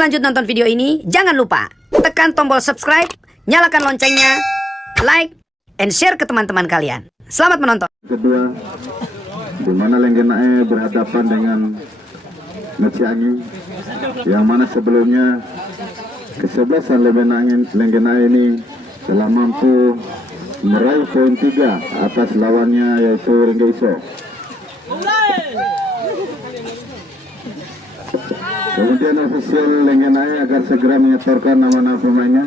Sebelum lanjut nonton video ini, jangan lupa tekan tombol subscribe, nyalakan loncengnya, like, and share ke teman-teman kalian. Selamat menonton. Kedua, di mana Lenggenae berhadapan dengan Meciangi, yang mana sebelumnya kesebelasan Lenggenae ini telah mampu meraih poin 3 atas lawannya, yaitu Ringgaiso. Kemudian ofisial Lenggenae agar segera menyetorkan nama-nama pemainnya.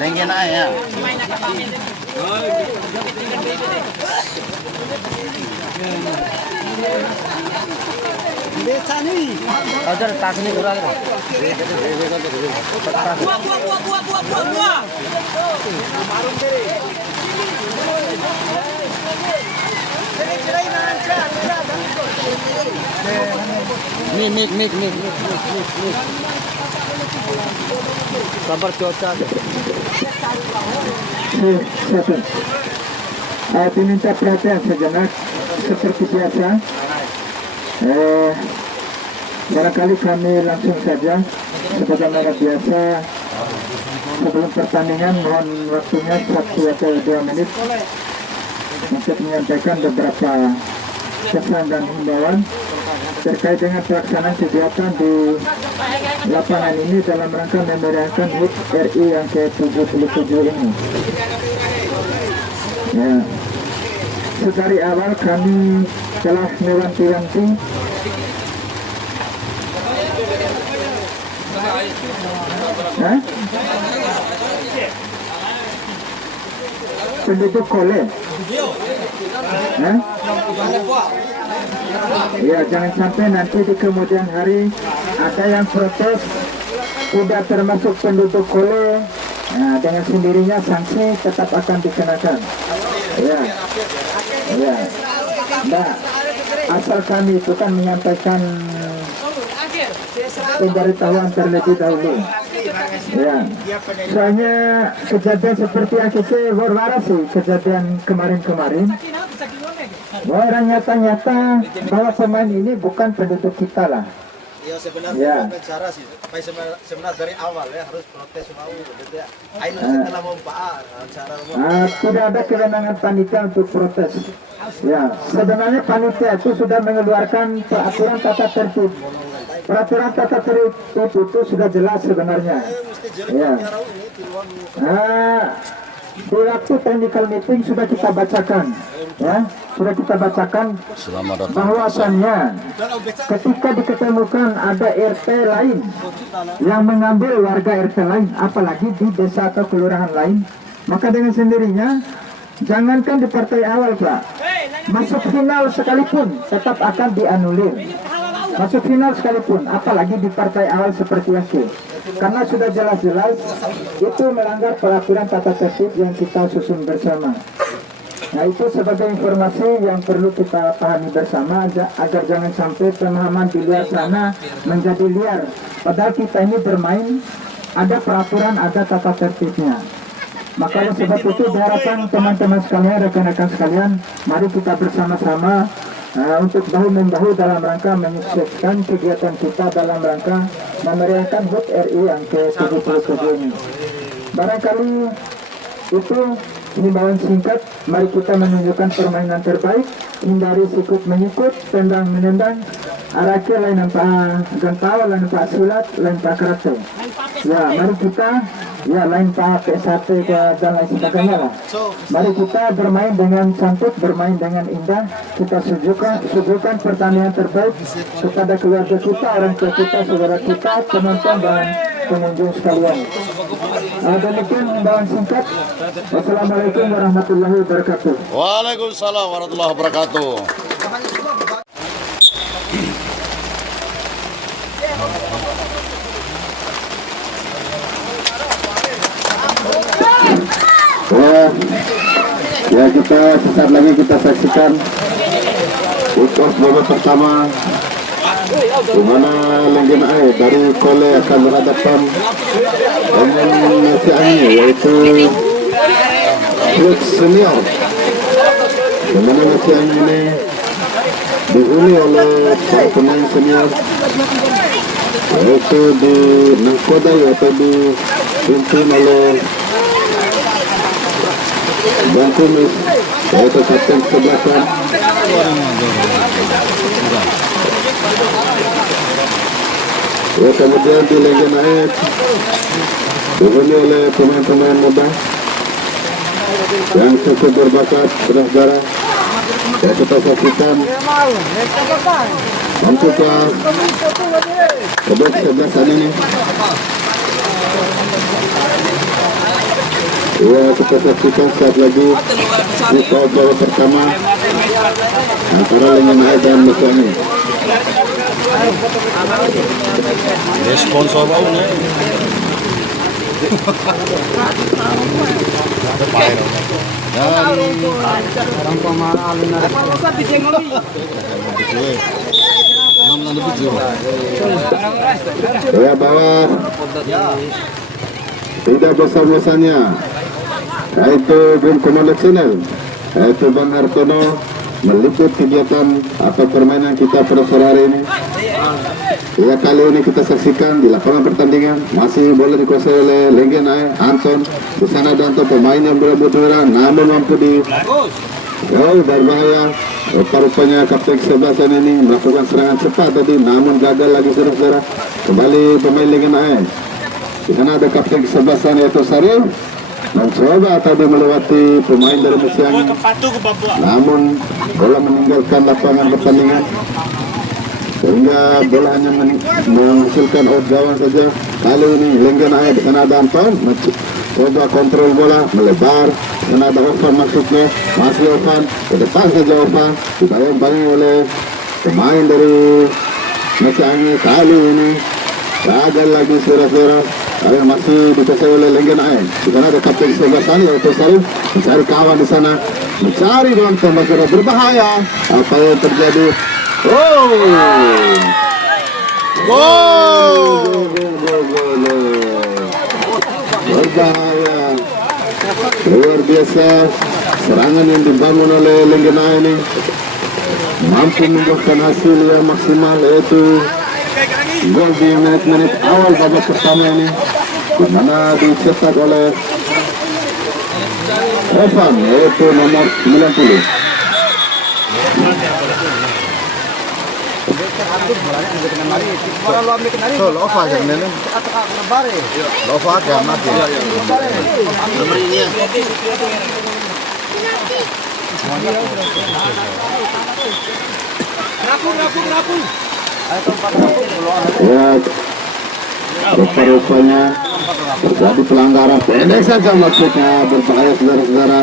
Lenggenae ya. Ajar takni kurang. Buah. Mik. Kabar cuaca. Diminta perhatian sejenak seperti biasa. Barangkali kami langsung saja sebagaimana biasa. Sebelum pertandingan, mohon waktunya 1 atau 2 menit untuk menyampaikan beberapa pesan dan himbauan terkait dengan pelaksanaan kegiatan di lapangan ini dalam rangka memeriahkan HUT RI yang ke-77 ini. Ya, sedari awal kami telah mewanti-wanti penduduk Kole. Ya, jangan sampai nanti di kemudian hari ada yang protes tidak termasuk penduduk Kole. Nah, dengan sendirinya sanksi tetap akan dikenakan. Ya. Nah, asal kami itu kan menyampaikan pemberitahuan terlebih dahulu. Ya, soalnya kejadian seperti AKC berwaras sih, kejadian kemarin-kemarin. Orang nyata-nyata bahwa pemain ini bukan penduduk kita lah. Ya sebenarnya bukan cara sih. Sebenarnya dari awal ya harus protes mau gitu ya. Setelah tidak ada kewenangan panitia untuk protes. Ya, sebenarnya panitia itu sudah mengeluarkan peraturan tata tertib. Peraturan tata tertib itu sudah jelas sebenarnya. Ya. Di waktu technical meeting sudah kita bacakan, ya, sudah kita bacakan bahwasannya ketika diketemukan ada RT lain yang mengambil warga RT lain, apalagi di desa atau kelurahan lain, maka dengan sendirinya jangankan di partai awal, Pak, masuk final sekalipun tetap akan dianulir. Masuk final sekalipun, apalagi di partai awal seperti ASI. Karena sudah jelas-jelas itu melanggar peraturan tata tertib yang kita susun bersama. Nah, itu sebagai informasi yang perlu kita pahami bersama agar jangan sampai pemahaman di luar sana menjadi liar. Padahal kita ini bermain, ada peraturan, ada tata tertibnya. Maka sebab itu diharapkan teman-teman sekalian, rekan-rekan sekalian, mari kita bersama-sama untuk bahu-membahu dalam rangka menyukseskan kegiatan kita dalam rangka memeriahkan HUT RI yang ke-77 ini. Barangkali itu himbauan singkat. Mari kita menunjukkan permainan terbaik, hindari sikut menyikut, tendang menendang, arake lain nampak gantau, lain nampak silat, lain nampak karate. Ya, mari kita lain pakai sate dan lain sebagainya lah. Mari kita bermain dengan cantik, bermain dengan indah. Kita suguhkan pertandingan terbaik kepada keluarga kita, orang tua kita, saudara kita, penonton dan pengunjung sekalian. Demikian himbauan singkat. Wassalamualaikum warahmatullahi wabarakatuh. Waalaikumsalam warahmatullahi wabarakatuh. Ya kita sesaat lagi kita saksikan Untuk babak pertama, di mana Lenggena Air dari Kole akan berhadapan dengan nasi angin yaitu klub senior, di mana nasi angin ini dihuni oleh para pemain senior yaitu di Nangkodai atau dipimpin oleh Bang Kumis yaitu kapten kesebelasan. Ya, kemudian di Lenggena Air dihuni oleh pemain-pemain muda yang cukup berbakat, saudara-saudara. Ya, kita saksikan untuk kedua kesebelasan ini. Ya, kita saksikan saat lagi di babak pertama antara Lenggena Air dan Nusani. Dia sponsor bau nih. Ya, bahwa tidak bosan-bosannya yaitu Bin Komando Channel, yaitu Bang Hartono meliput kegiatan atau permainan kita pada sore hari ini. Ya, kali ini kita saksikan di lapangan pertandingan masih bola dikuasai oleh Lenggena Air, Anton. Di sana ada Anton, pemain yang berbuat namun mampu di jauh dari bahaya. Rupanya kapten kesebelasan ini melakukan serangan cepat tadi, namun gagal lagi, saudara-saudara. Kembali pemain Lenggena Air. Di sana ada kapten kesebelasan yaitu Sarif, mencoba tadi melewati pemain dari Musiangi, namun bola meninggalkan lapangan pertandingan sehingga bola hanya menghasilkan out gawang saja. Kali ini Lenggena Air, di sana ada Anton mencoba kontrol bola melebar, di sana ada Ovan masuknya, masih Ovan ke depan saja, Ovan dibayang-bayang oleh pemain dari Musiangi. Kali ini gagal lagi, saudara-saudara. Yang masih dikuasai oleh Lenggena Air. Di sana ada kapten kesebelasan yaitu Sarif, mencari kawan di sana, mencari ruang tembak berbahaya. Apa yang terjadi? Oh, berbahaya, luar biasa. Serangan yang dibangun oleh Lenggena Air ini mampu membuahkan hasil yang maksimal, yaitu gol di menit-menit awal babak pertama ini, di mana dicetak oleh Evan yaitu nomor 90. Lova aja nih. Lova aja mati. Nomor ini ya. Rapun. Ya, rupa-rupanya terjadi pelanggaran, pendek saja maksudnya, berbahaya, saudara-saudara.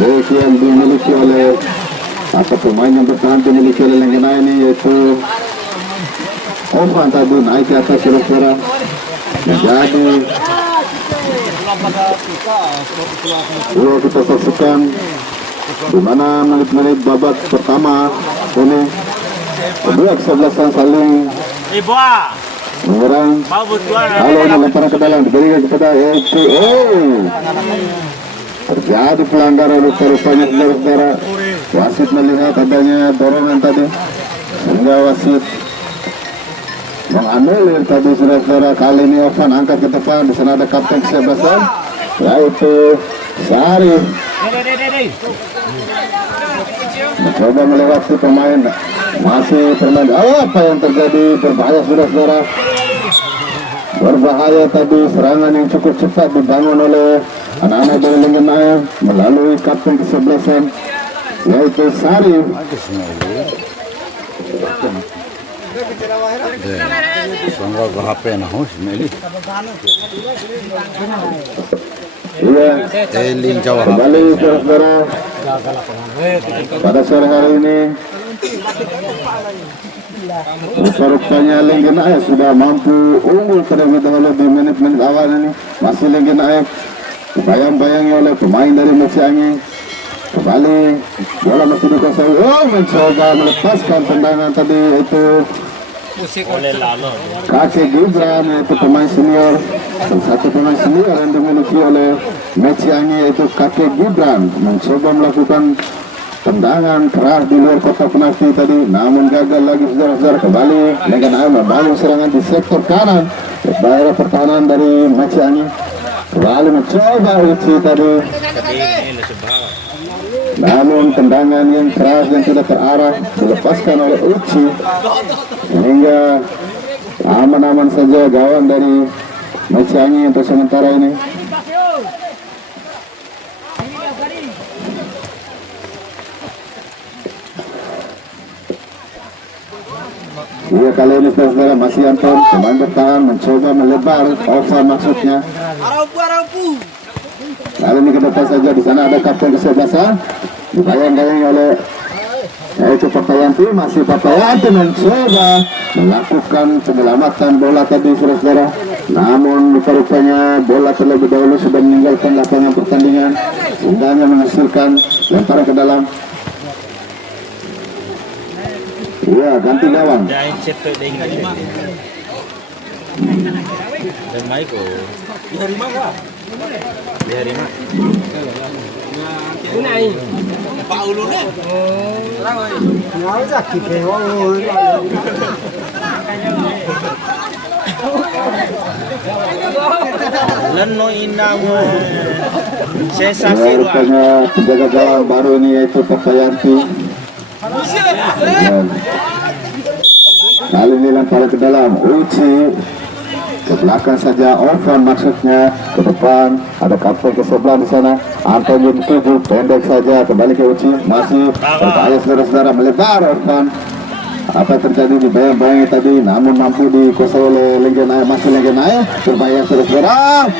Beki yang dimiliki oleh atau pemain yang bertahan dimiliki oleh Lenggena ini yaitu Ovan tadi naik ke atas, saudara-saudara, menjadi kita saksikan di mana menit-menit babak pertama ini kedua kesebelasan saling menyerang. Kalau ini lemparan ke dalam diberikan kepada yaitu terjadi pelanggaran rupa-rupanya, saudara-saudara. Wasit melihat adanya dorongan tadi sehingga wasit menganulir tadi, saudara-saudara. Kali ini Ovan angkat ke depan, di sana ada kapten kesebelasan yaitu Sarif, mencoba melewati pemain, masih bermain. Apa yang terjadi? Berbahaya, saudara-saudara. Berbahaya tadi, serangan yang cukup cepat dibangun oleh anak-anak dari Lenggena Air melalui kapten kesebelasan yaitu Sarif. Iya, kembali, saudara-saudara, pada sore hari ini rupanya Lenggena Air sudah mampu unggul terlebih dahulu di menit-menit awal ini. Masih Lenggena Air dibayang-bayangi oleh pemain dari Musiangi, Kembali bola masih dikuasai. Oh, mencoba melepaskan tendangan tadi itu kakek Gibran, yaitu pemain senior, salah satu pemain senior yang dimiliki oleh Meciangi, yaitu kakek Gibran, mencoba melakukan tendangan keras di luar kotak penalti tadi, namun gagal lagi saudara-saudara. Kembali dengan membangun serangan di sektor kanan daerah pertahanan dari Meciangi. Kembali mencoba Uci tadi, namun tendangan yang keras yang tidak terarah dilepaskan oleh Uci, sehingga aman-aman saja gawang dari Meciangi untuk sementara ini. Iya, kali ini saudara masih Anton, pemain bertahan mencoba melebar Ova maksudnya. Kali ini ke depan saja, di sana ada kapten kesebelasan dibayang-bayang oleh yaitu Papayanti. Masih Papayanti mencoba melakukan penyelamatan bola tadi saudara, namun rupanya bola terlebih dahulu sudah meninggalkan lapangan pertandingan sehingga hanya menghasilkan lemparan ke dalam. Iya, ganti gawang. Rupanya penjaga gawang baru ini yaitu Papayanti. Kali ini lemparan ke dalam Uci, ke belakang saja Ovan maksudnya, ke depan ada kapten ke sebelah di sana Anton yang 7, pendek saja kembali ke Uci, masih berbahaya saudara-saudara, melebar Ovan. Apa yang terjadi di bayang-bayang tadi, namun mampu dikuasai oleh Lenggenaya, masih Lenggenaya berbahaya saudara-saudara,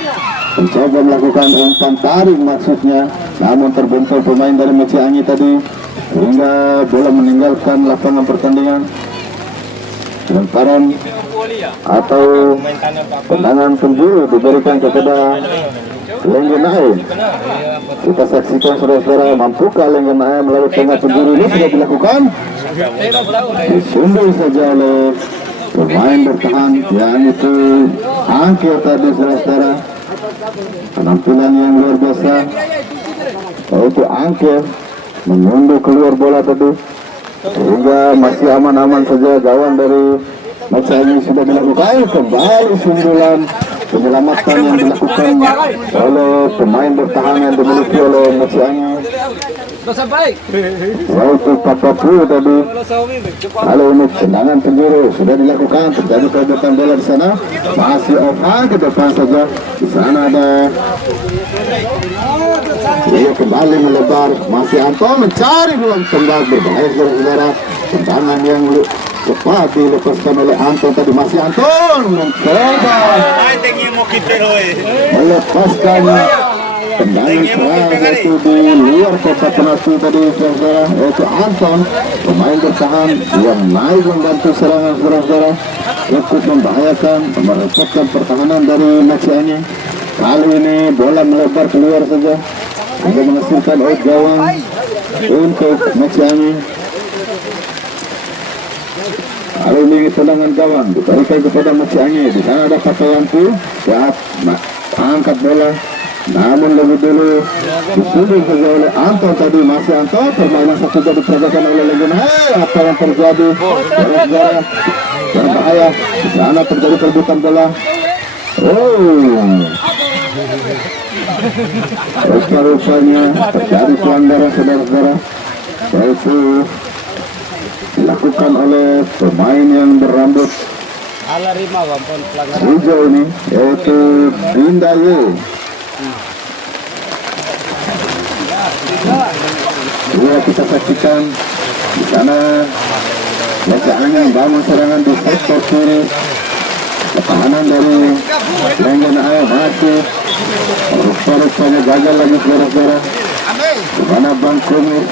mencoba melakukan umpan tarik maksudnya, namun terbentur pemain dari Meciangi tadi hingga bola meninggalkan lapangan pertandingan. Lemparan atau tendangan penjuru diberikan kepada Lenggenaya. Kita saksikan saudara-saudara, mampukah Lenggenaya melalui tengah penjuru ini sudah dilakukan, disundul saja oleh pemain bertahan yang itu Angkir tadi saudara-saudara. Penampilan yang luar biasa, yaitu Angkir mengunduh keluar bola tadi sehingga masih aman-aman saja gawang dari Meciangi sudah dilakukan. Kembali sundulan penyelamatan yang dilakukan oleh pemain bertahan yang dimiliki oleh Meciangi, yaitu Papaku tadi. Kalau ini tendangan penjuru sudah dilakukan, terjadi perebutan bola di sana, masih Ova ke depan saja, di sana ada dia kembali melebar, masih Anton mencari belum tembak, berbahaya saudara. Tendangan yang cepat dilepaskan oleh Anton tadi, masih Anton mencoba melepaskan tendangan keras itu di luar kotak penalti tadi saudara, yaitu Anton pemain bertahan yang naik membantu serangan saudara, cukup membahayakan, merepotkan pertahanan dari Meciangi. Kali ini bola melebar keluar saja hingga menghasilkan out gawang untuk Meciangi. Kali ini tendangan gawang diberikan kepada Meciangi. Di sana ada Papayanti, siap angkat bola, namun lebih dulu disundul saja oleh Anton tadi, masih Anton. Permainan satu jadi diperagakan oleh Lenggenaya. Apa yang terjadi? Saudara, berbahaya. Di sana terjadi perebutan bola. Rupanya terjadi pelanggaran saudara-saudara, yaitu dilakukan oleh pemain yang berambut hijau ini, yaitu Dindaye. Ya, kita saksikan di sana Meciangi membangun serangan di sektor kiri. Pertahanan dari Lenggenaya masih rupanya gagal lagi saudara-saudara. Di mana Bang Kumis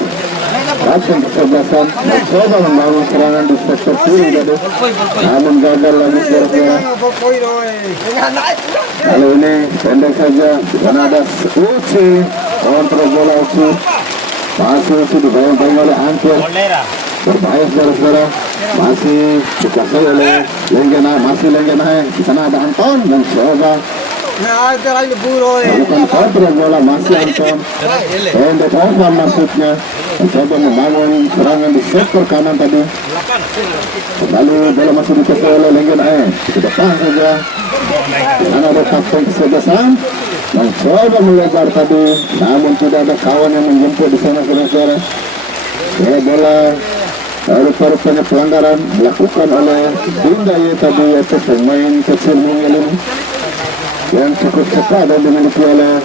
datang kesebelasan mencoba membangun serangan di sektor kiri tadi, namun gagal lagi saudara-saudara. Kali ini pendek saja, di mana ada Uci kontrol bola Uci, masih dibayang-bayang oleh Angkir. Berbahaya saudara-saudara, masih dikuasai oleh Lenggena, masih Lenggena. Di sana ada Anton dan Shoga. Lakukan kontrol bola, masih Anton. Pendek ovan maksudnya, mencoba membangun serangan di sektor kanan tadi. Lalu bola masih dikuasai oleh Lenggena. Ke depan saja. Di sana ada kapten kesebelasan, mencoba melebar tadi, namun tidak ada kawan yang menjemput di sana saudara-saudara. Bola rupa-rupanya pelanggaran dilakukan oleh Dindaye tadi, yaitu pemain kecil Mungilin yang cukup cepat dan dimiliki oleh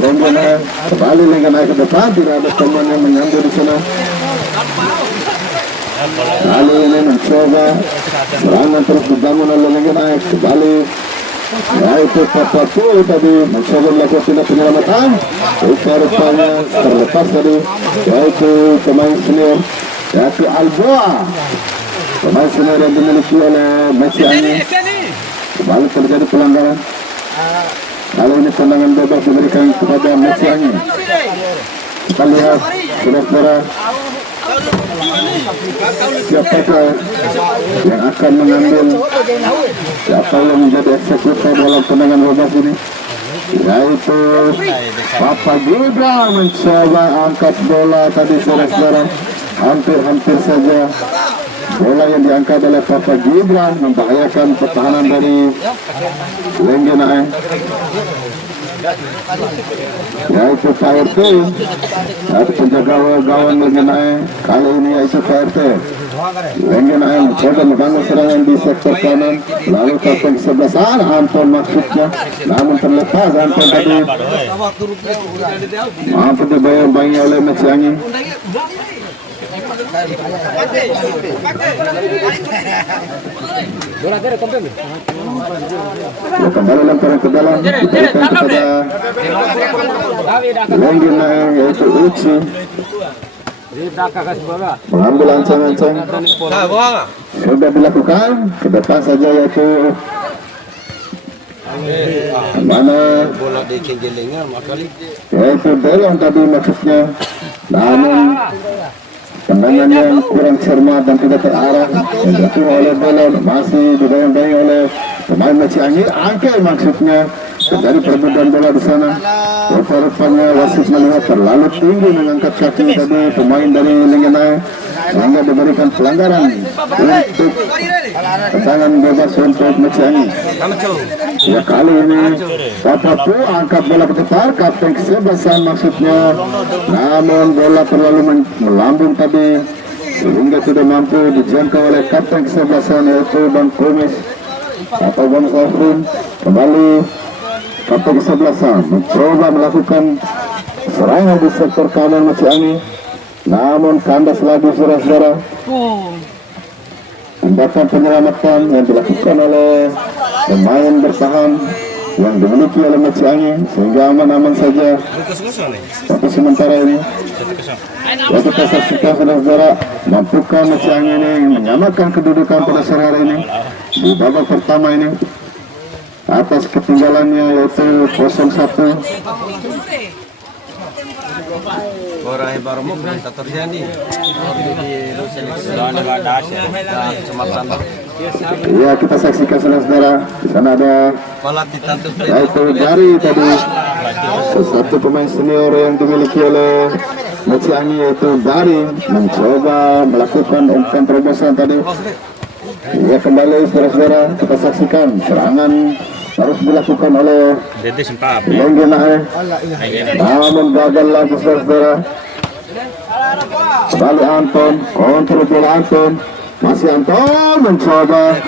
Lenggena. Kembali Lenggena ke depan, tidak ada teman yang menyambut di sana. Lalu ini mencoba serangan terus dibangun oleh Lenggena. Kembali yaitu Papatu tadi mencoba melakukan tindak penyelamatan, rupa-rupanya terlepas tadi, yaitu pemain senior, yaitu Alboa, pemain senior yang dimiliki oleh Messi Ani. Kembali terjadi pelanggaran. Lalu ini tendangan bebas diberikan kepada Messi Ani. Kita lihat saudara-saudara, siapakah yang akan mengambil, siapa yang menjadi eksekutor dalam tendangan bebas ini, yaitu Papa Gibran mencoba angkat bola tadi saudara-saudara, hampir saja bola yang diangkat oleh Papa Gibran membahayakan pertahanan dari Lenggena, yaitu KRT, yaitu penjaga gawang Lenggena. Kali ini yaitu KRT. Lenggena mencoba membangun serangan di sektor kanan, lalu kapten kesebelasan Anton maksudnya, namun terlepas Anton tadi, mampu dibayang-bayangi oleh Meciangi. Kembali lemparan ke dalam, diberikan kepada Lenggena, yaitu Uci, mengambil ancang-ancang. Sudah dilakukan ke depan saja, yaitu mana yaitu Delon tadi maksudnya, namun tendangan yang kurang cermat dan tidak terarah yang dilakukan oleh Delon, masih dibayang-bayangi oleh pemain Meciangi. Angkel maksudnya, terjadi perebutan bola di sana. Rupa-rupanya wasit melihat terlalu tinggi mengangkat kaki tadi pemain dari Lenggena, sehingga diberikan pelanggaran untuk tendangan bebas untuk Meciangi. Ya, kali ini Papatu angkat bola ke depan, kapten kesebelasan maksudnya, namun bola terlalu melambung tadi sehingga tidak mampu dijangkau oleh kapten kesebelasan, yaitu Bang Kumis atau Bang Safrin. Kembali kapten kesebelasan mencoba melakukan serangan di sektor kanan Meciangi, namun kandas lagi saudara-saudara. Tindakan penyelamatan yang dilakukan oleh pemain bertahan yang dimiliki oleh Meciangi, sehingga aman-aman saja untuk sementara ini. Ya, kita saksikan saudara-saudara, mampukah Meciangi ini menyamakan kedudukan pada sore hari ini di babak pertama ini atas ketinggalannya, yaitu 0-1. Orang baru mau tak terjadi. Ya, kita saksikan saudara-saudara, di sana ada yaitu dari tadi satu pemain senior yang dimiliki oleh Meciangi, yaitu Dari, mencoba melakukan umpan terobosan tadi. Ya, kembali saudara-saudara, kita saksikan serangan harus dilakukan oleh Lenggena, namun gagal lagi saudara-saudara. Kembali Anton, kontrol bola Anton, masih Anton mencoba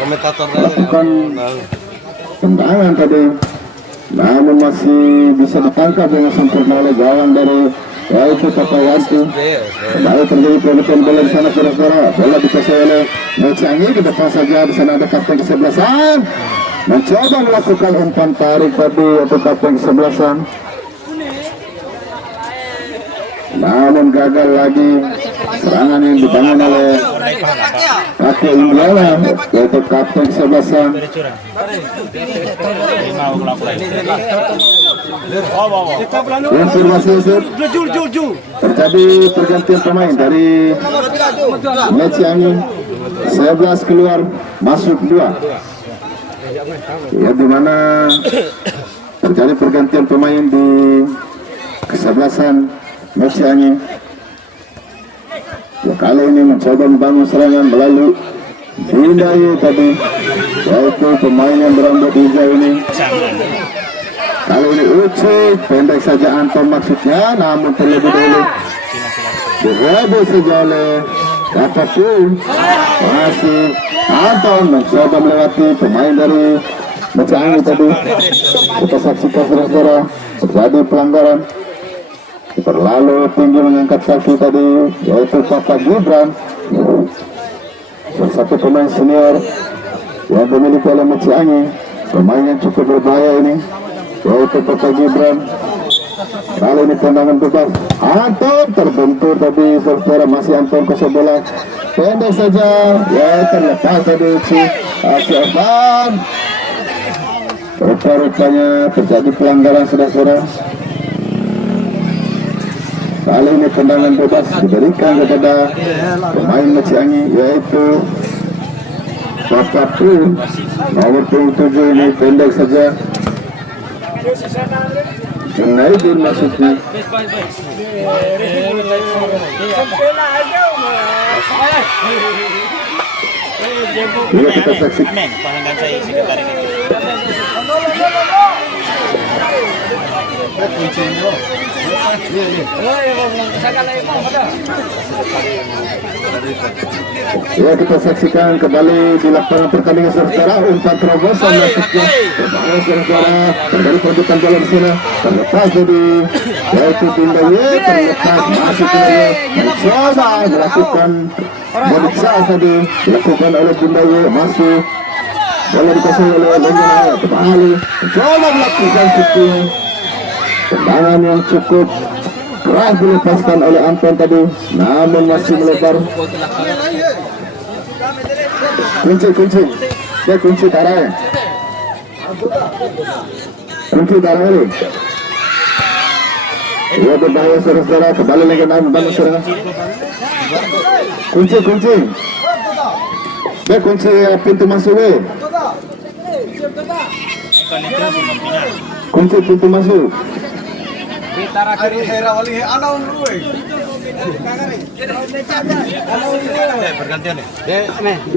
melakukan tendangan tadi, namun masih bisa ditangkap dengan sempurna oleh gawang dari yaitu Papayanti. Kembali terjadi perebutan bola di sana saudara-saudara, bola dikuasai oleh Meciangi. Ke depan saja, di sana ada kapten kesebelasan mencoba melakukan umpan tarik tadi, yaitu kapten kesebelasan, namun gagal lagi serangan yang dibangun oleh kakek Indiana, yaitu kapten kesebelasan. Informasi terjadi pergantian pemain dari match ini. 11 keluar masuk 2. Ya, di mana terjadi pergantian pemain di kesebelasan match ini. Ya, kali ini mencoba membangun serangan melalui Dindaye tadi, yaitu pemain yang berambut hijau ini. Kali ini Uci, pendek saja Anton maksudnya, namun terlebih dahulu direbut saja oleh apapun. Masih Anton mencoba melewati pemain dari Mecangi tadi. Kita saksikan saudara-saudara, terjadi pelanggaran. Terlalu tinggi mengangkat kaki tadi, yaitu Papa Gibran, satu pemain senior yang dimiliki oleh Mecangi. Pemain yang cukup berbahaya ini, yaitu Papa Gibran. Kali ini tendangan bebas, Anton terbentur tadi, saudara. Masih Anton kosong bola, pendek saja, ya terlepas tadi Uci. Asyafan, rupa-rupanya terjadi pelanggaran saudara. Kali ini tendangan bebas diberikan kepada pemain Mecangi, yaitu Papa Pun, nomor 27 ini, pendek saja. Junaidin maksudnya. Iya, kita saksikan. Ya, kita saksikan kembali di lapangan pertandingan saudara. Umpan terobosan maksudnya. Berbahaya saudara, dari pendudukan bola di sana terlepas jadi, yaitu Dindaye terlepas masuk ke mencoba melakukan modisa tadi dilakukan oleh Dindaye, masih bola dikasih oleh Lenggana kembali mencoba melakukan shooting. Tendangan yang cukup keras dilepaskan oleh Anton tadi, namun masih melebar. Kunci darah. Kunci darah ini. Ya, berbahaya saudara-saudara, kembali lagi membangun serangan. Kunci. Kunci pintu masuk. Kunci pintu masuk.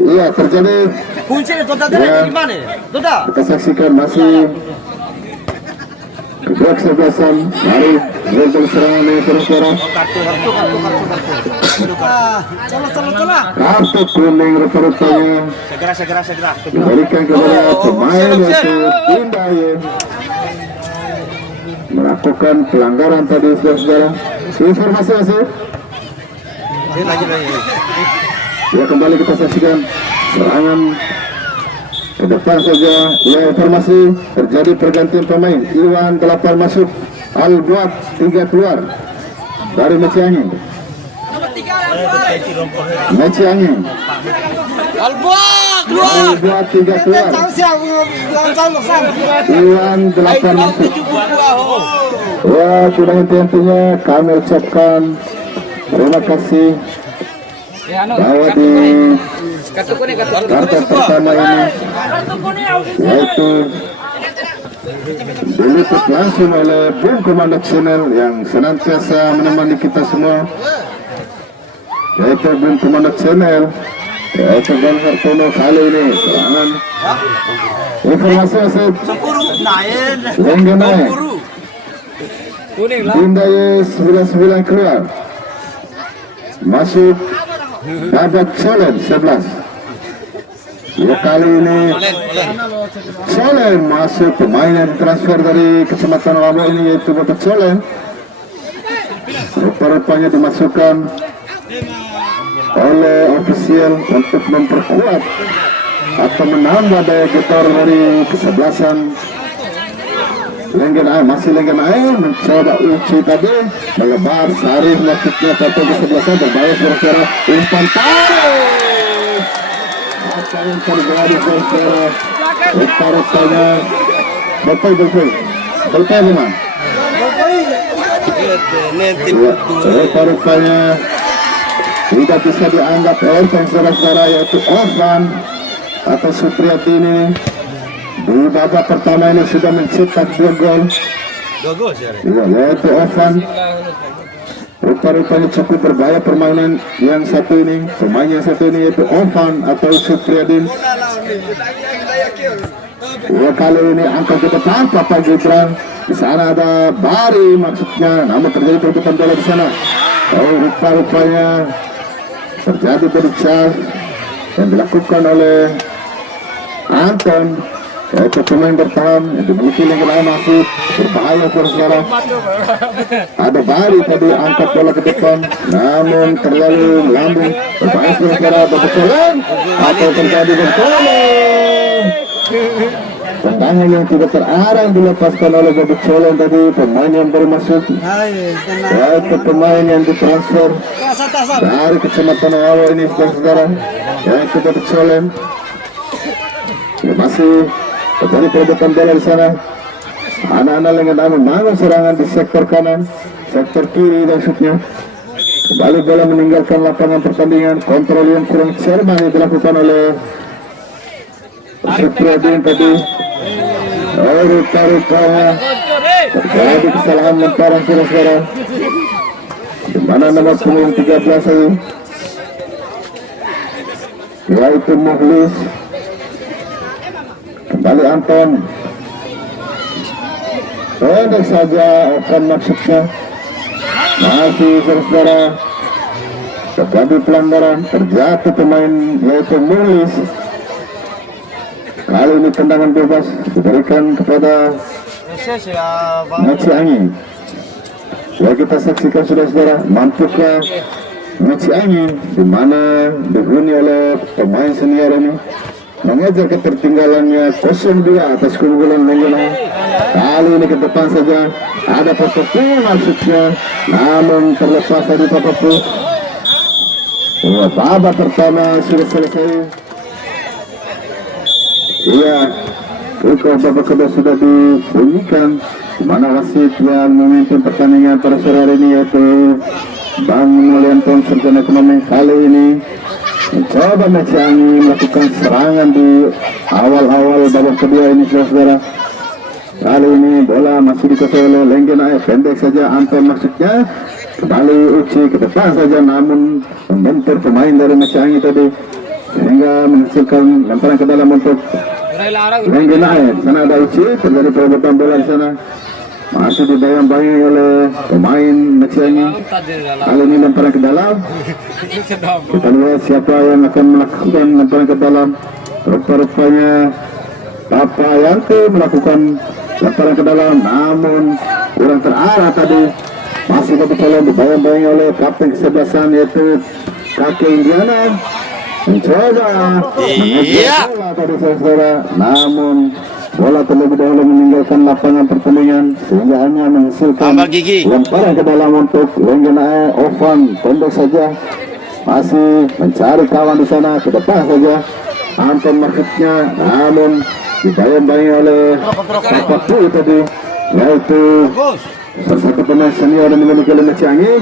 Iya, terjadi. Kunci dari mana? Kita saksikan masih kedua kesebelasan dari rentang serangan ini saudara. Kartu kuning rupa-rupanya Segera. diberikan kepada pemain yaitu Dindaye. Melakukan pelanggaran tadi saudara. Informasi masih. Ya, kembali kita saksikan serangan ke depan saja. Ya, informasi terjadi pergantian pemain. Iwan 8 masuk, Albuat 3 keluar dari Mecangi. Albuat 3 keluar. Iwan 8 masuk. Wah, sudah intinya kami ucapkan terima kasih bahwa di kartu pertama ini, yaitu diliput langsung oleh Bung Komando Channel yang senantiasa menemani kita semua, yaitu Bung Komando Channel, yaitu Bang Hartono. Kali ini serangan informasi masih Lenggana Dindaye 99 keluar masuk dapat challenge 11. Ya, kali ini challenge masuk pemain yang transfer dari Kecamatan Lombok ini, yaitu Bapak Challenge. Rupa-rupanya dimasukkan oleh ofisial untuk memperkuat atau menambah daya getar dari kesebelasan Lenggana. Masih Lenggana mencoba Uci tadi melebar Sarif maksudnya satu kesebelasan, berbahaya saudara. Umpan tarik, apa yang terjadi saudara? Rupa-rupanya Bapak teman Rupa-rupanya tidak bisa dianggap enteng saudara-saudara, yaitu Osman atau Supriyatini di babak pertama ini sudah mencetak 2 gol. Yaitu Osman. Rupa-rupanya cukup berbahaya permainan yang satu ini. Pemain yang satu ini yaitu Osman atau Supriyadin. Ya, kali ini angkat ke depan Papa Gibran. Di sana ada Bari maksudnya, namun terjadi perebutan bola di sana. Oh, rupa-rupanya terjadi berbicara yang dilakukan oleh Anton, yaitu pemain bertahan yang dimiliki Lenggena masih berbahaya saudara. Ada Bari tadi angkat bola ke depan, namun terlalu melambung, berbahaya saudara. Berkecolong atau terjadi berkecolong. Tendangan yang tidak terarah dilepaskan oleh Bobi Colong tadi, pemain yang baru masuk, yaitu pemain yang ditransfer dari Kecamatan Wawa ini saudara, yaitu Bobi Colong. Masih terjadi perebutan bola di sana. Anak-anak Lenggena membangun serangan di sektor kanan, sektor kiri maksudnya. Kembali bola meninggalkan lapangan pertandingan. Kontrol yang kurang cermat yang dilakukan oleh Supriyadin tadi. Rupa-rupanya terjadi kesalahan lemparan saudara, di mana nomor punggung 13 ini yaitu Muhlis. Kembali Anton, pendek saja akan maksudnya. Masih saudara terjadi pelanggaran, terjatuh pemain yaitu Muhlis. Kali ini tendangan bebas diberikan kepada Maci Angin. Ya, kita saksikan saudara-saudara, mampukah Maci Angin di mana dihuni oleh pemain senior ini mengejar ketertinggalannya 0-2 atas keunggulan Lenggena. Kali ini ke depan saja ada Papapu maksudnya, namun terlepas dari Papapu. Babak pertama sudah selesai. Iya, babak kedua sudah dibunyikan, di mana wasit yang memimpin pertandingan pada sore hari ini yaitu Bang Mulyanto, Sarjana Ekonomi. Kali ini mencoba Maci Angin melakukan serangan di awal-awal babak kedua ini saudara. Kali ini bola masih dikuasai oleh Lenggena, pendek saja Anton maksudnya. Kembali Uci ke depan saja, namun membentur pemain dari Maci Angin tadi sehingga menghasilkan lemparan ke dalam untuk Lenggena. Sana ada Uci, terjadi perebutan bola di sana. Masih dibayang-bayangi oleh pemain Maci Angin. Kali ini lemparan ke dalam. Kita lihat siapa yang akan melakukan lemparan ke dalam. Rupa-rupanya Papa Yanti melakukan lemparan ke dalam, namun kurang terarah tadi. Masih kebetulan dibayang-bayangi oleh kapten kesebelasan yaitu Kakek Indiana. Mencoba mengejar bola tadi saudara, namun bola terlebih dahulu meninggalkan lapangan pertandingan sehingga hanya menghasilkan lemparan ke dalam untuk Lenggena. Ovan pendek saja, masih mencari kawan di sana, ke depan saja Anton maksudnya, namun dibayang-bayangi oleh Papapu tadi yaitu salah satu pemain senior yang dimiliki oleh Maci Angin.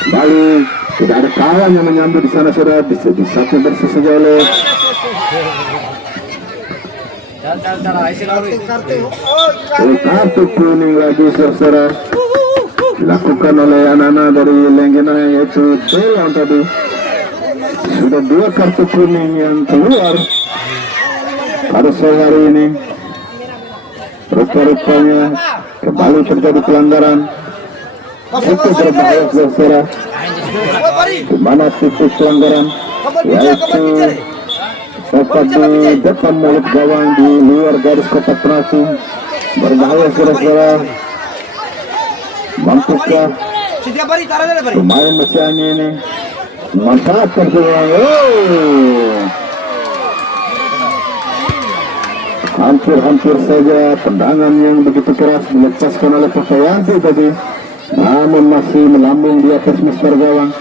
Kembali tidak ada kawan yang menyambut di sana saudara, di satu bersih saja oleh kartu kuning lagi saudara dilakukan oleh anak-anak dari Lenggena yaitu Delon tadi. Sudah 2 kartu kuning yang keluar pada sore hari ini. Rupa-rupanya kembali terjadi pelanggaran cukup berbahaya saudara, di mana titik pelanggaran yaitu tepat di depan mulut gawang di luar garis kotak penalti. Berbahaya saudara. Mampukah pemain Maci Angin ini memanfaatkan peluang? Hampir saja tendangan yang begitu keras dilepaskan oleh Papa Yanti tadi, namun masih melambung di atas mistar gawang.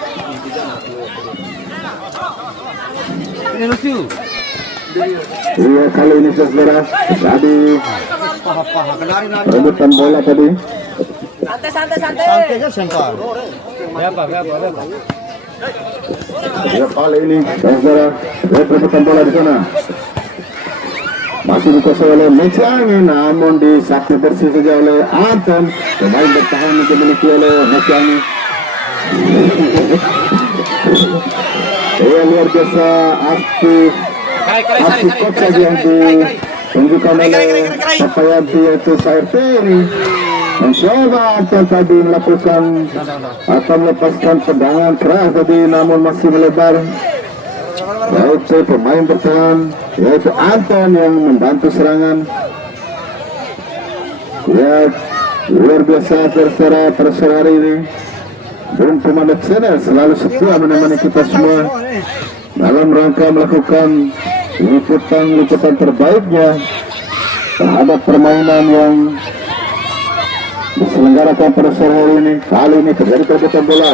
Iya, kali ini saudara tadi perebutan bola tadi Santai kan sengkar. Ya kali ini saudara rebutan bola di sana masih dikuasai oleh Meciangi, namun disakti bersih saja oleh Anton. Pemain bertahan yang dimiliki oleh Meciangi. Iya, luar biasa aktif kok saja yang ditunjukkan oleh Papayanti, yaitu KRT ini. Mencoba Anton tadi melakukan atau melepaskan tendangan keras tadi, namun masih melebar. Yaitu pemain bertahan, yaitu Anton yang membantu serangan. Ya, luar biasa terserah pada sore hari ini. Bung Komandan Channel selalu setia menemani kita semua dalam rangka melakukan liputan terbaiknya terhadap permainan yang diselenggarakan pada sore hari ini. Kali ini terjadi perebutan bola.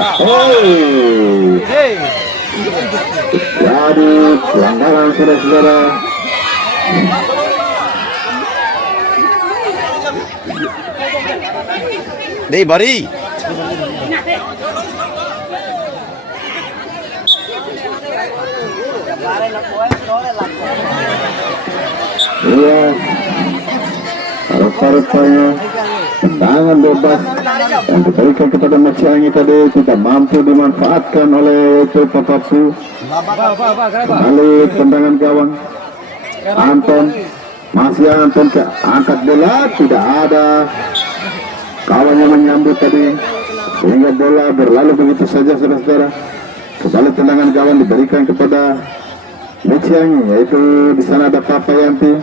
Jadi pelanggaran saudara-saudara. Dei Bari. Iya, rupanya tendangan bebas yang diberikan kepada Meciangi tadi tidak mampu dimanfaatkan oleh itu Papapu. Kembali tendangan gawang Anton, masih Anton angkat bola, tidak ada kawan yang menyambut tadi sehingga bola berlalu begitu saja saudara-saudara. Kembali tendangan gawang diberikan kepada Meciangi, yaitu di sana ada Papayanti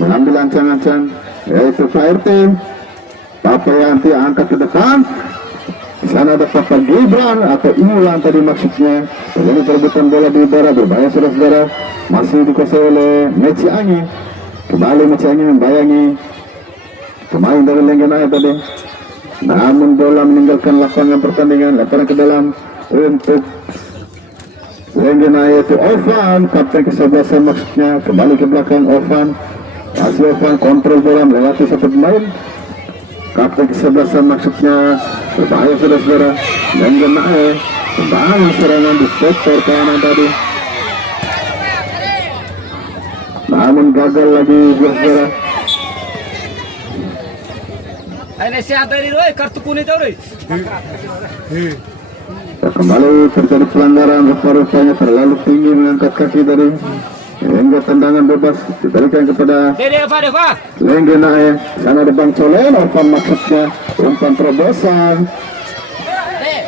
mengambil ancang-ancang, yaitu KRT. Papayanti angkat ke depan. Di sana ada Papa Gibran atau Imulan tadi maksudnya. Terjadi perebutan bola di udara, berbahaya saudara-saudara. Masih dikuasai oleh Meciangi. Kembali Meciangi membayangi pemain dari Lenggenaya tadi. Namun bola meninggalkan lapangan pertandingan, lemparan ke dalam untuk Lenggenaya, itu Ovan, kapten ke-11 maksudnya. Kembali ke belakang Ovan. Masih Ovan kontrol bola melewati satu pemain. Kapten ke-11 maksudnya. Berbahaya saudara-saudara. Lenggenaya membangun serangan di sektor kanan tadi, namun gagal lagi saudara. Kartu kuning tahu deh. Kembali terjadi pelanggaran, rupanya terlalu tinggi mengangkat kaki tadi, hingga tendangan bebas diberikan kepada Lenggenaya. Sana ada Bang Colen, Ovan maksudnya, umpan terobosan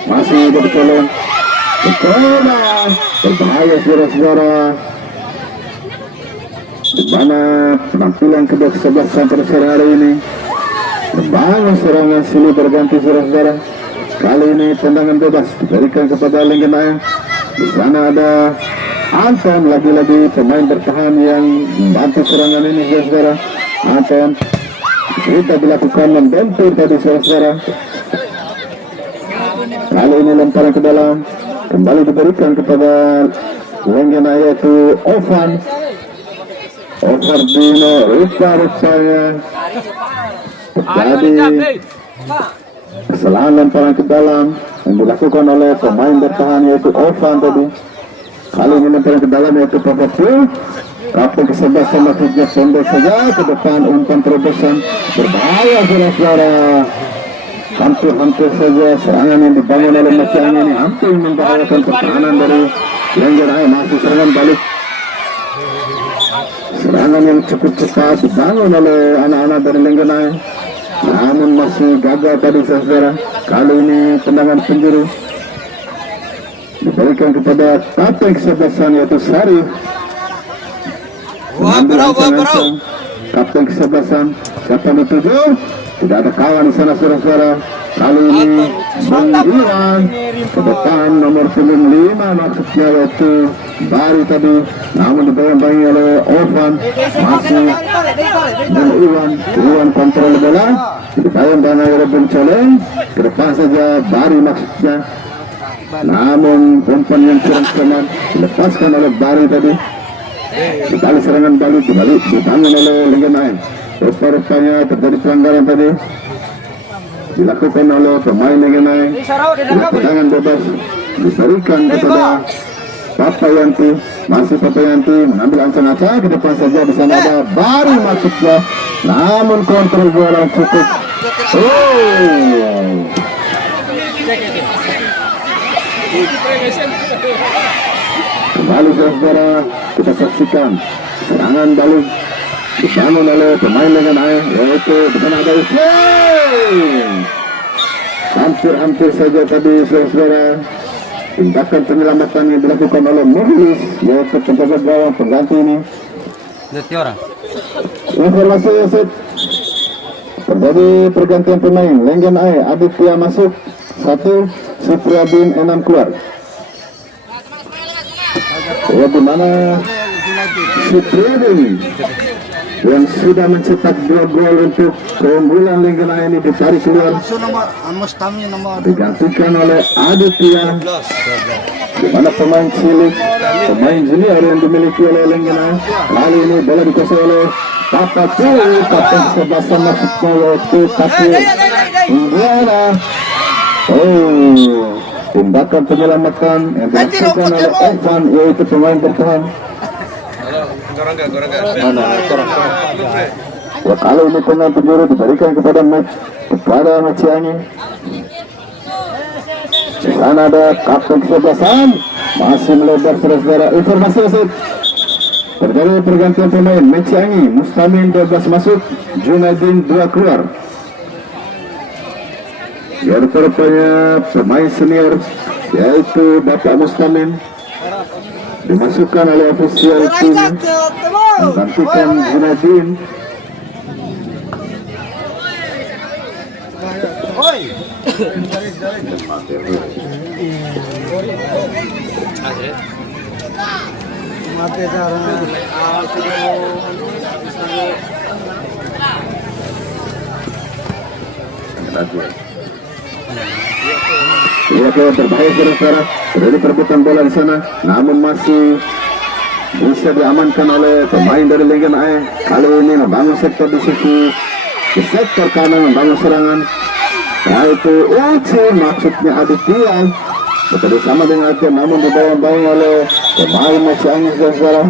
masih dari Colen. Betul, berbahaya saudara-saudara. Di mana penampilan kedua ke-11 sampai sore hari ini membangun serangan silih berganti saudara-saudara. Kali ini tendangan bebas diberikan kepada Lenggenaya. Di sana ada Anton, lagi-lagi pemain bertahan yang membantu serangan ini saudara-saudara. Anton kita dilakukan membentur tadi saudara-saudara. Kali ini lemparan ke dalam, kembali diberikan kepada Lenggenaya, yaitu Ovan. Overdino rupanya terjadi kesalahan lemparan ke dalam yang dilakukan oleh pemain bertahan, yaitu Ovan tadi. Kali ini lemparan ke dalam, yaitu Papapu. Kapten ke-11 maksudnya pendek saja ke depan, umpan terobosan berbahaya saudara-saudara. Hampir saja serangan yang dibangun oleh Meciangi ini hampir membahayakan pertahanan dari Lenggenaya. Masih serangan balik, serangan yang cukup cepat dibangun oleh anak-anak dari Lenggenaya, namun masih gagal tadi saudara. Kali ini tendangan penjuru diberikan kepada kapten ke-11 yaitu Sarif. Kapten ke-11 siapa yang dituju? Tidak ada kawan di sana saudara-saudara. Kali ini Bang Iwan ke depan, nomor 95 maksudnya, yaitu Bari tadi, namun dibayang-bayangi oleh Ovan. Masih dan Iwan kontrol bola, dibayang-bayangi oleh Bung Coleng. Ke depan saja Bari maksudnya, namun umpan yang kurang teman dilepaskan oleh Bari tadi. Kembali serangan balik dibangun oleh Lenggenaya. Rupanya terjadi pelanggaran tadi. dilakukan oleh pemain Lengenai. Tendangan bebas diberikan kepada Papayanti, masih Papayanti mengambil ancang-ancang ke depan saja. Di sana ada baru masuknya, namun kontrol bola cukup. Kembali saudara, kita saksikan serangan balik dibangun oleh pemain Lengenai, yaitu dengan ada hampir saja tadi saudara tindakan penyelamatan yang dilakukan oleh Muhlis, yaitu penjaga gawang pengganti ini. Informasi Yosef, terjadi pergantian pemain. Lengenai Aditya masuk 1, Supriyadin 6 keluar. Ya, di mana Supriyadin yang sudah mencetak 2 gol untuk keunggulan Lengenai ini ditarik keluar, digantikan oleh Aditya, di mana pemain cilik, pemain junior yang dimiliki oleh Lengenai. Lalu ini bola dikuasai oleh Papatu, kapten 11 masuknya yaitu Tapi Indiana. Tindakan penyelamatan yang dilakukan oleh Evan, yaitu pemain bertahan. Ya, kalau ini pemain penjuru diberikan kepada Maciangi. Di sana ada kapten kesebelasan masih melebar saudara. Informasi wasit, terjadi pergantian pemain. Maciangi, Mustamin 12 masuk, Junaidin 2 keluar. Yang terupanya pemain senior yaitu Bapak Mustamin dimasukkan oleh ofisial tim menggantikan Junaidin. Iya, berbahaya saudara. Terjadi perebutan bola di sana, namun masih bisa diamankan oleh pemain dari Lengenai. Kali ini membangun sektor di sektor kanan, membangun serangan. Yaitu Uci, maksudnya Aditya, bekerja sama dengan Aditya, namun dibayang-bayang oleh pemain Maciangi saudara.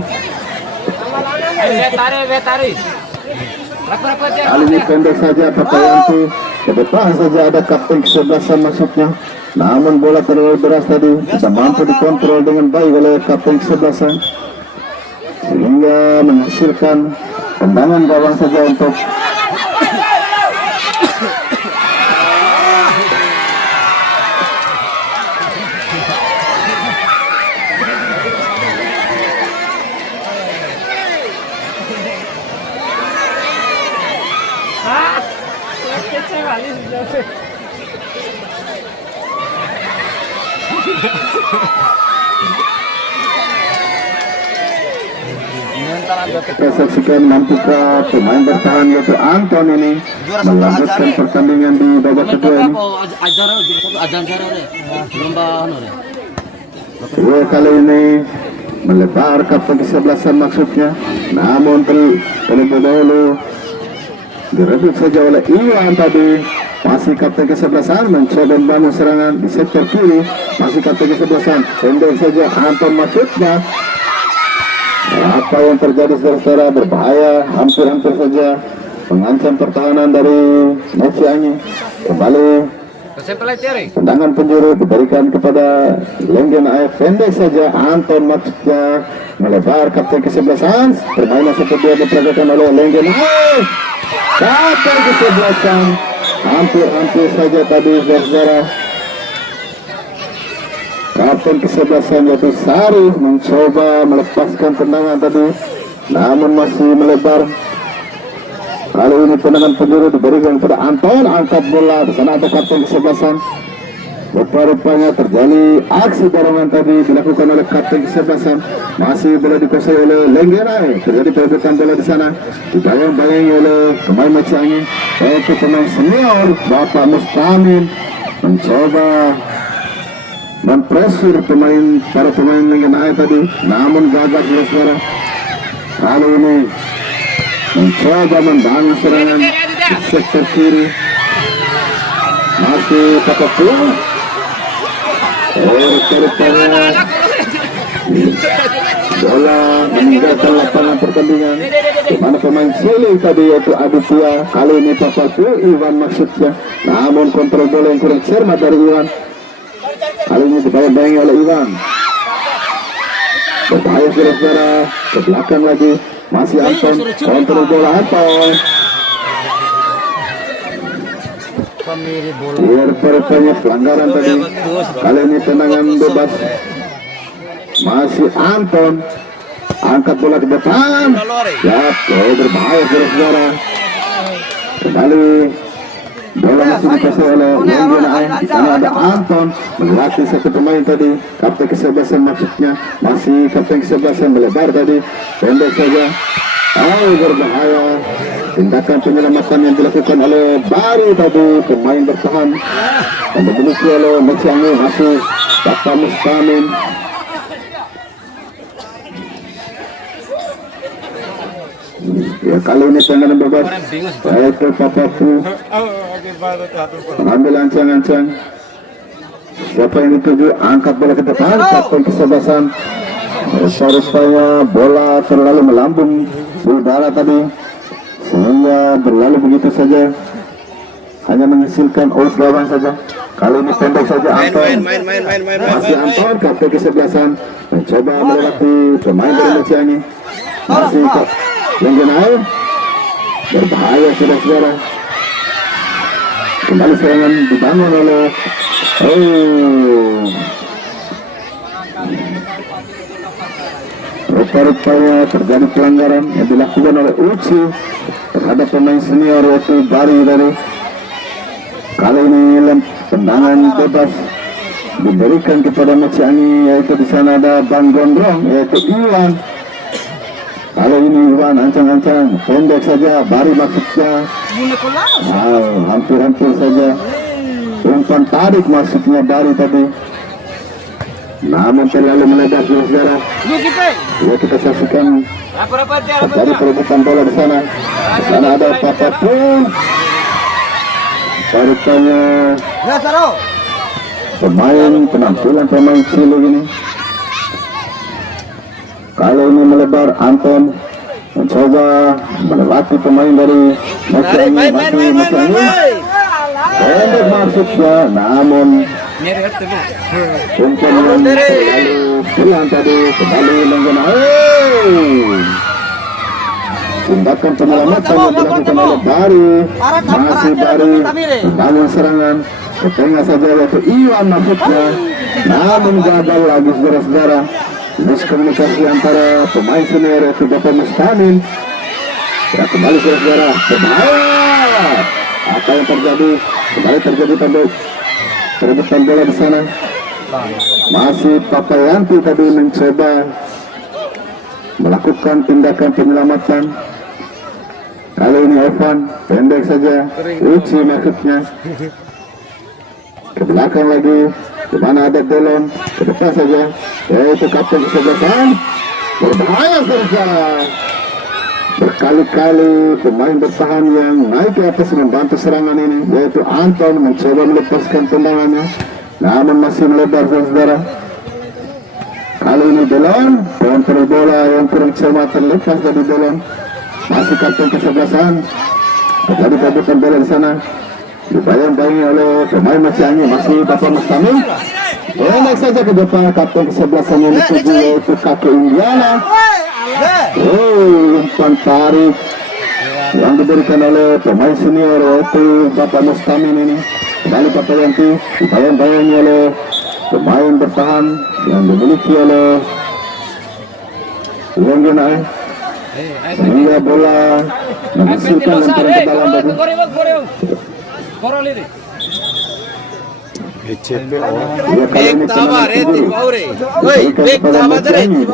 Kali ini pendek saja Papayanti, ke depan saja ada kapten kesebelasan masuknya, namun bola terlalu deras tadi, tidak mampu dikontrol dengan baik oleh kapten kesebelasan, sehingga menghasilkan tendangan gawang saja untuk kita saksikan mampukah pemain bertahan yaitu Anton ini melanjutkan pertandingan di babak kedua ini. Dua kali ini melebar kapten kesebelasan maksudnya, namun terlebih dahulu direbut saja oleh Iwan tadi. Masih kapten kesebelasan mencoba membangun serangan di sektor kiri, masih kapten kesebelasan pendek saja Anton maksudnya. Apa yang terjadi saudara, berbahaya, hampir-hampir saja mengancam pertahanan dari Maciangi. Kembali tendangan penjuru diberikan kepada Lengenai, pendek saja Anton maksudnya melebar kapten kesebelasan. Permainan seperti yang diperagakan oleh Lengenai, kapten kesebelasan hampir-hampir saja tadi saudara. Kapten kesebelasan yaitu Sari mencoba melepaskan tendangan tadi, namun masih melebar. Kali ini tendangan penjuru diberikan kepada Anton, angkat bola, di sana ada kapten kesebelasan. Rupa-rupanya terjadi aksi dorongan tadi dilakukan oleh kapten kesebelasan, masih bola dikuasai oleh Lengenai. Terjadi perebutan bola di sana, dibayang-bayangi oleh pemain Maciangi, yaitu pemain senior Bapak Mustamin mencoba mempresur para pemain Lengenai tadi, namun gagal saudara. Kali ini mencoba membangun serangan di sektor kiri, masih Papapu. Rupanya bola meninggalkan lapangan pertandingan. Di mana pemain Sili tadi yaitu Aditya, kali ini Papapu Iwan maksudnya. Namun kontrol bola yang kurang cermat dari Iwan. Kali ini dibayang-bayangi oleh Iwan. Berbahaya saudara, ke belakang lagi. Masih Anton, kontrol bola Anton. Rupanya pelanggaran tadi. Kali ini tendangan bebas. Masih Anton, angkat bola ke depan. Ya, berbahaya saudara. Kembali bola masih dikasih oleh Lenggena. Di sana ada Anton melatih satu pemain tadi, kapten ke-11 maksudnya. Masih kapten ke-11 yang melebar tadi, pendek saja. Berbahaya. Tindakan penyelamatan yang dilakukan oleh Bari tadi, pemain bertahan yang dimiliki oleh Meciangi. Masih Bapak Mustamin. Ya, kali ini tendangan bebas yaitu Papapu mengambil ancang-ancang. Siapa yang dituju, angkat bola ke depan, kapten ke-11. Rupanya bola terlalu melambung di udara tadi sehingga berlalu begitu saja, hanya menghasilkan out gawang saja. Kali ini pendek saja Anton. Masih Anton, kapten ke-11 mencoba melewati pemain dari Meciangi. Masih yang genar, berbahaya saudara-saudara. Kembali serangan dibangun oleh rupanya terjadi pelanggaran yang dilakukan oleh Uci terhadap pemain senior yaitu Bari dari. Kali ini tendangan bebas diberikan kepada Meciangi, yaitu di sana ada Bang Gondrong yaitu Iwan. Kali ini Iwan ancang-ancang, pendek saja, Bari maksudnya. Hampir-hampir saja umpan tarik maksudnya Bari tadi, namun terlalu meledak saudara. Ya, kita saksikan terjadi perebutan bola di sana. Di sana ada Papapu. Rupanya penampilan pemain Sili ini. Kali ini melebar, Anton mencoba melewati pemain dari Meciangi. Pendek maksudnya, namun umpan yang terlalu pilihan tadi kembali menggunakan tindakan penyelamatan yang dilakukan oleh Bari. Masih Bari membangun serangan ke tengah saja yaitu Iwan maksudnya, namun gagal lagi saudara-saudara. Miskomunikasi antara pemain senior yaitu Bapak Mustamin. Ya, kembali saudara-saudara, berbahaya. Apa yang terjadi? Kembali terjadi perebutan bola di sana. Masih Papayanti tadi mencoba melakukan tindakan penyelamatan. Kali ini Evan, pendek saja, Uci maksudnya. Ke belakang lagi, di mana ada Delon, ke depan saja, yaitu kapten ke-11. Berbahaya saudara. Berkali-kali pemain bertahan yang naik ke atas membantu serangan ini, yaitu Anton mencoba melepaskan tendangannya, namun masih melebar saudara. Kali ini Delon, kontrol bola yang kurang cermat terlepas dari Delon. Masih kapten ke-11. Terjadi perebutan bola di sana, dibayang-bayangi oleh pemain Meciangi. Masih Bapak Mustamin, pendek saja ke depan, kapten ke-11 yang dituju yaitu kakek Indiana. Umpan tarik yang diberikan oleh pemain senior yaitu Bapak Mustamin ini. Kembali Papayanti, dibayang-bayangi oleh pemain bertahan yang dimiliki oleh Lenggena. Sehingga bola menghasilkan lemparan ke dalam tadi.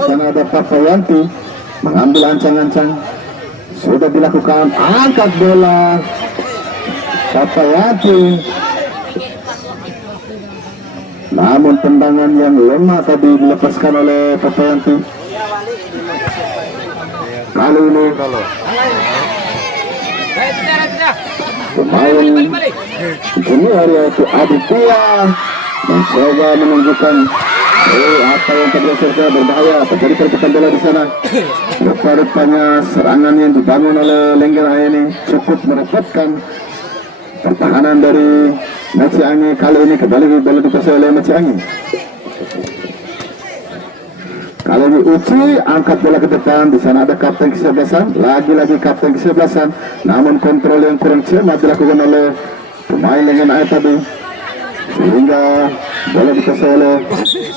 Sana ada Papayanti mengambil ancang-ancang, sudah dilakukan angkat bola Papayanti, namun tendangan yang lemah tadi dilepaskan oleh Papayanti. Kali ini pemain junior yaitu Aditya mencoba menunjukkan apa yang terjadi, berbahaya terjadi perputaran bola di sana. Rupa-rupanya serangan yang dibangun oleh Lenggena ini cukup merepotkan pertahanan dari Maciangi. Kali ini kembali bola dikuasai oleh Maciangi. Kali ini Uci angkat bola ke depan, di sana ada kapten ke-11-an, lagi-lagi kapten ke-11-an, namun kontrol yang kurang cermat dilakukan oleh pemain Lenggena tadi, sehingga bola dikuasai oleh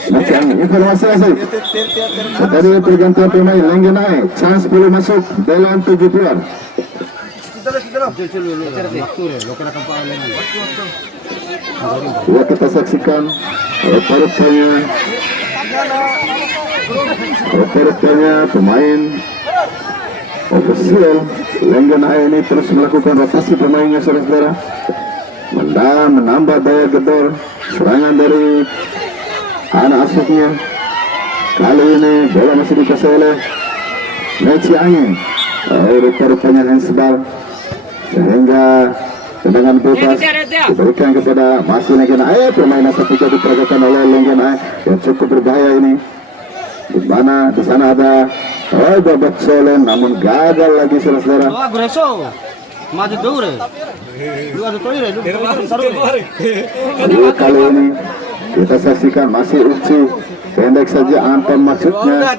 Maciangi. Informasi asik terjadi pergantian pemain Lenggena, chance belum masuk dalam 70-an. Ya, kita saksikan rupanya pemain ofisial Lenggena ini terus melakukan rotasi pemainnya, saudara-saudara, menambah daya gedor serangan dari anak asuhnya. Kali ini bola masih dikuasai oleh Maciangi. Rupa-rupanya handsball, sehingga tendangan bebas diberikan kepada masih Lenggena. Permainan satu jadi diperagakan oleh Lenggena yang cukup berbahaya ini, di mana di sana ada babak solen, namun gagal lagi, saudara-saudara. Kali ini kita saksikan masih Uci, pendek saja Anton maksudnya,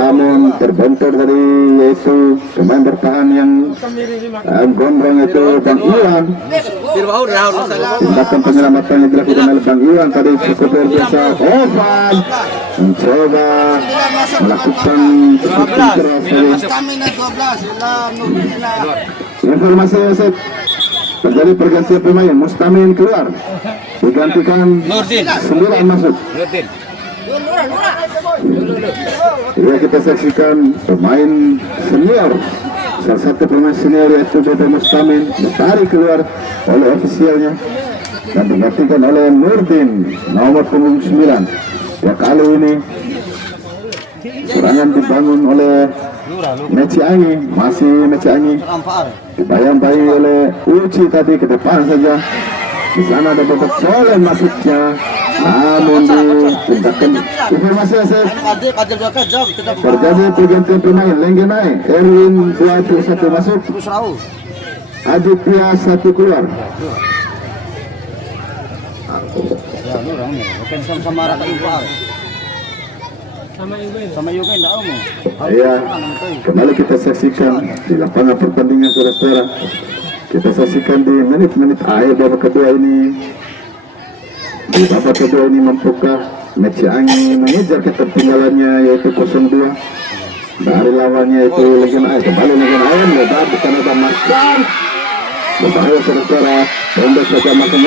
namun terbentur dari yaitu pemain bertahan yang gondrong itu Bang Iwan. Tindakan penyelamatan yang dilakukan oleh Bang Iwan tadi cukup luar biasa. Ovan mencoba melakukan keras. Informasi Yosef, terjadi pergantian pemain. Mustamin keluar, digantikan 9 masuk. Ya, kita saksikan pemain senior, salah satu pemain senior yaitu Bebe Mustamin ditarik keluar oleh ofisialnya dan digantikan oleh Nurdin nomor punggung 9. Ya, kali ini serangan dibangun oleh Maciangi, masih Maciangi dibayang-bayangi oleh Uci tadi ke depan saja. Di sana ada babak solen masuknya, namun ditindakan. Informasi asal terjadi pergantian pemain Lenggena. Erwin 21 masuk, Aditya 1 keluar. Ya, kembali kita saksikan di lapangan pertandingan, saudara-saudara. Kita saksikan di menit-menit akhir babak kedua ini. Di babak kedua ini mampukah Maciangi mengejar ketertinggalannya yaitu 0-2 dari lawannya yaitu Lenggena. Kembali Lenggena lebar di sana ada Macan. Berbahaya, saudara-saudara. Tembak saja Macan.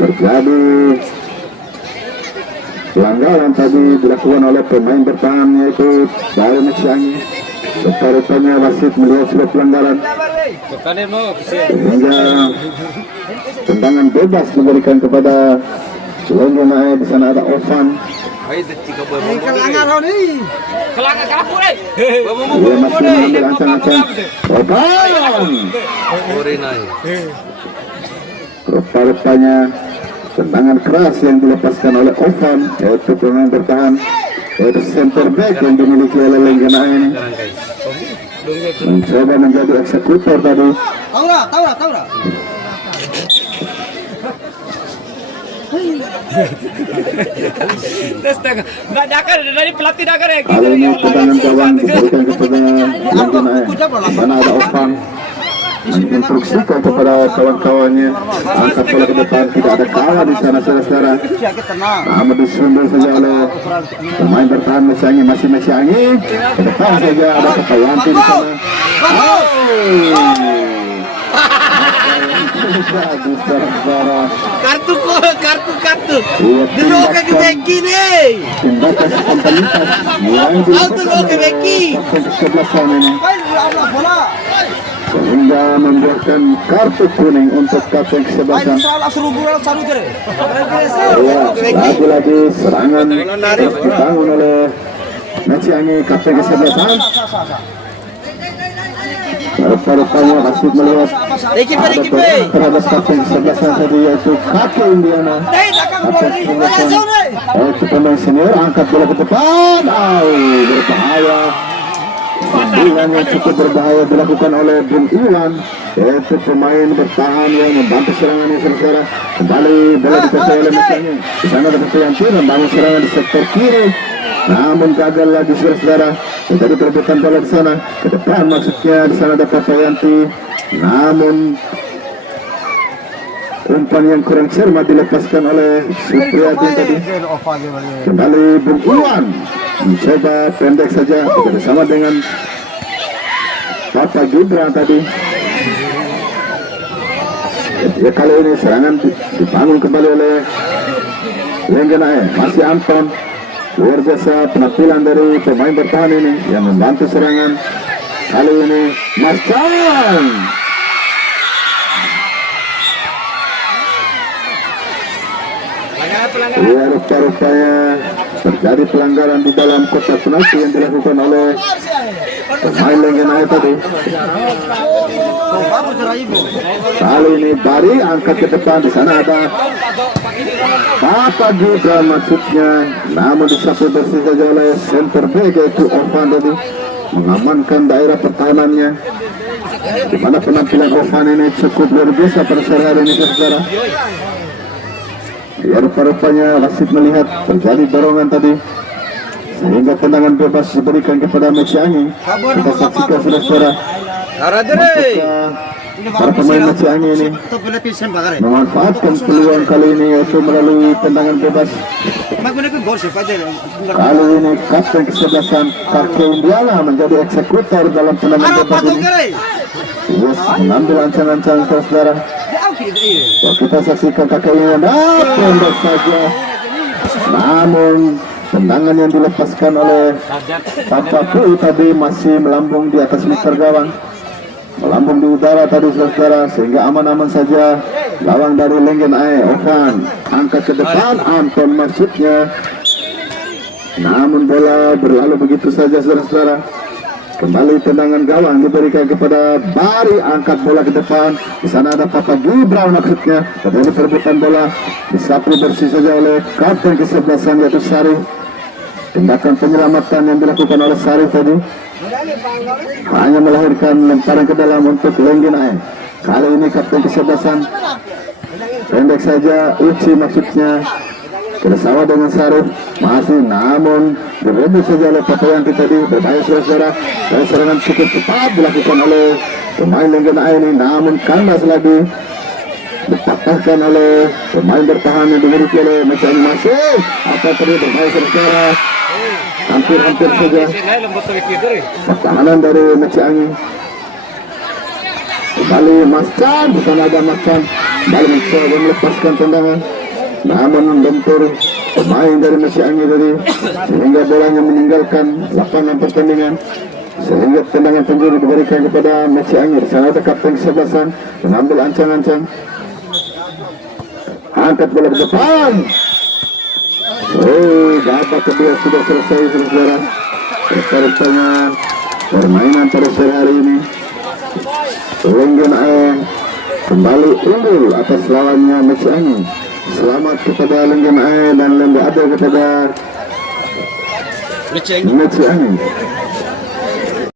Terjadi pelanggaran tadi dilakukan oleh pemain bertahan yaitu dari Maciangi. Rupanya wasit melihat sudah pelanggaran sehingga tendangan bebas diberikan kepada Lenggena. Di sana ada Ovan. Dia masih mengambil ancang-ancang. Ovan. Rupanya tendangan keras yang dilepaskan oleh Ovan yaitu pemain bertahan yaitu center back yang dimiliki oleh Lenggena ini, mencoba menjadi eksekutor tadi. Taura. Dari pelatih Dakar ya. Kali ini tendangan gawang diberikan kepada Lenggena. Mana ada Ovan menginstruksikan kepada kawan-kawannya angkat bola ke depan, tidak ada kawan di sana, saudara-saudara. Namun disundul saja oleh pemain bertahan Maciangi, masih Maciangi ke depan saja ada Ketawanti di sana. Kartu. Dulu ke Beki nih. Tindakan spontanitas yang dilakukan oleh kesebelasan ini sehingga membuahkan kartu kuning untuk kapten kesebelasan. Lagi-lagi serangan dibangun oleh Maciangi, kapten kesebelasan. Rupa-rupanya Wasit melihat Ekipe, ada ekipe. peluang terhadap kapten kesebelasan tadi yaitu Kaki Indiana. Kapten kesebelasan yaitu pemain senior angkat bola ke depan. Berbahaya. Sambungan yang cukup berbahaya dilakukan oleh Bung Iwan, yaitu pemain bertahan yang membantu serangan yang saudara. Kembali bola dikuasai oleh Mesanya. Di sana ada Mesyanti membangun serangan di sektor kiri, namun gagal lagi saudara. Menjadi perebutan bola di sana ke depan, maksudnya di sana ada Papayanti, namun umpan yang kurang cermat dilepaskan oleh Supriyadi tadi. Kembali Bung Iwan mencoba pendek saja bersama dengan Papa Gibran tadi. Ya, kali ini serangan dibangun kembali oleh Lenggenae. Masih Anton. Luar biasa penampilan dari pemain bertahan ini yang membantu serangan. Kali ini Mas Chan. Ya, rupa-rupanya terjadi pelanggaran di dalam kotak penalti yang dilakukan oleh pemain Lenggenae tadi. Kali ini Bari angkat ke depan, di sana ada Papa Gibran maksudnya, namun disapu bersih saja oleh center back yaitu Ovan tadi, mengamankan daerah pertahanannya. Di mana penampilan Ovan ini cukup luar biasa pada sore hari ini saudara. Ya, rupa-rupanya wasit melihat terjadi dorongan tadi sehingga tendangan bebas diberikan kepada Mesyangi. Kita saksikan saudara. Para pemain Mesyangi ini memanfaatkan peluang kali ini yaitu melalui tendangan bebas. Kali ini kapten kesebelasan Kaki Indiana menjadi eksekutor dalam tendangan bebas ini. Yes, mengambil ancang-ancang saudara. Ya, kita saksikan Kaki Indiana pendek saja, namun tendangan yang dilepaskan oleh Papa Pui tadi masih melambung di atas meter gawang, melambung di udara tadi saudara, sehingga aman-aman saja. Gawang dari Lenggenae Ovan angkat ke depan, Anton maksudnya, namun bola berlalu begitu saja saudara. Kembali tendangan gawang diberikan kepada Bari, angkat bola ke depan. Di sana ada Papa Gibran maksudnya. Terjadi perebutan bola, disapu bersih saja oleh kapten kesebelasan yaitu Sarif. Tindakan penyelamatan yang dilakukan oleh Sarif tadi hanya melahirkan lemparan ke dalam untuk Lenggenae. Kali ini kapten kesebelasan pendek saja, Uci maksudnya, bersama dengan Sarif masih, namun direbut saja oleh Papayanti tadi. Berbahaya saudara, dan serangan cukup cepat dilakukan oleh pemain Lenggenae ini, namun kandas lagi dipatahkan oleh pemain bertahan yang dimiliki oleh Mesyangi. Masih apa tadi, berbahaya saudara, hampir saja pertahanan dari Mesyangi. Kembali Mas Chan, di sana ada Mas Chan kembali mencoba melepaskan tendangan, namun membentur pemain dari Mesyangi tadi sehingga bolanya meninggalkan lapangan pertandingan, sehingga tendangan penjuru diberikan kepada Mesyangi. Di sana ada kapten kesebelasan mengambil ancang-ancang, angkat bola ke depan. Babak kedua sudah selesai saudara. Rupanya permainan pada sore hari ini Lenggenae kembali unggul atas lawannya Mesyangi. Selamat kepada Lenggenae dan lembu ada kepada Mesyangi.